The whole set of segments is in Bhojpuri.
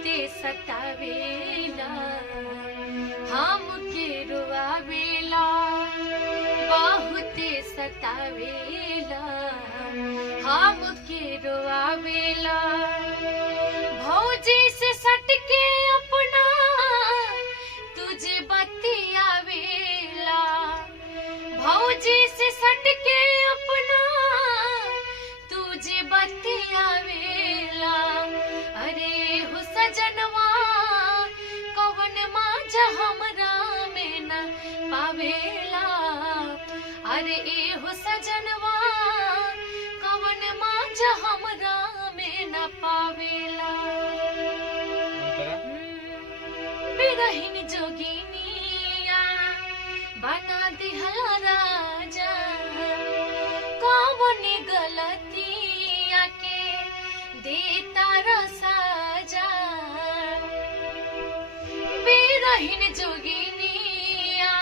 बहुते सतावेला हमके रुआवेला बहुते सतावेला हमके रुआवेला भौजी से सटके अपना तुझे बतियावेला भौजी से सटके अपना तुझे बतियावेला अरे हो सजनवा कवन माजा हमरा में न पावेला अरे ए हो सजनवा कवन माजा हमरा में न पावेला बिरहिन जोगिनिया बना दिहला राजा कवन गलतिया के देता रसाजा बिरहिन जोगिनिया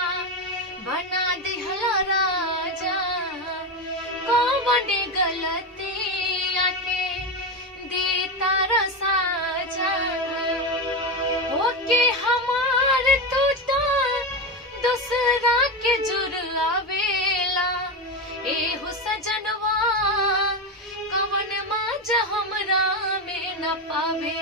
बना दिहला राजा कवन गलतिया के देता रसाजा ओके हमार तू तो दूसरा के जुड़ावेला ए हो सजनवा कवन माजा हमरा में न पावे।